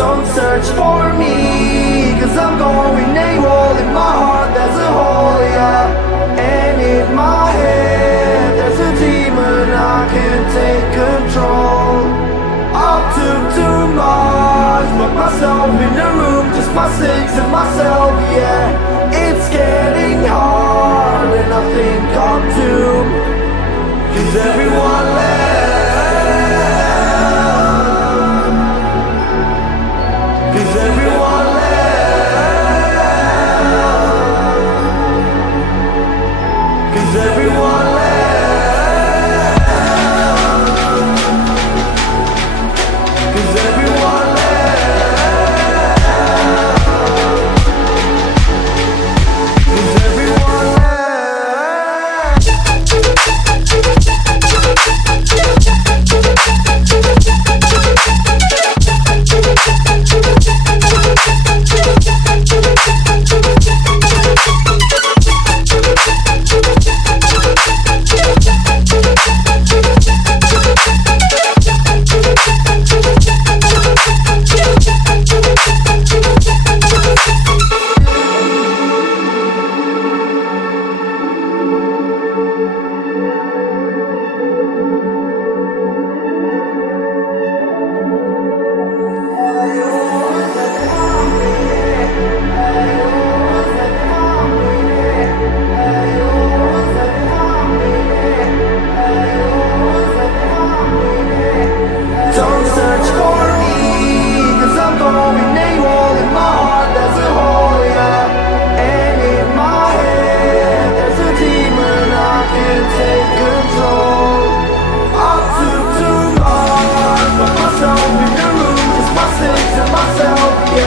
Don't search for me, cause I'm going AWOL. In my heart there's a hole, yeah. And in my head there's a demon, I can't take control. I took too much, locked myself in a room, just my six and myself, yeah.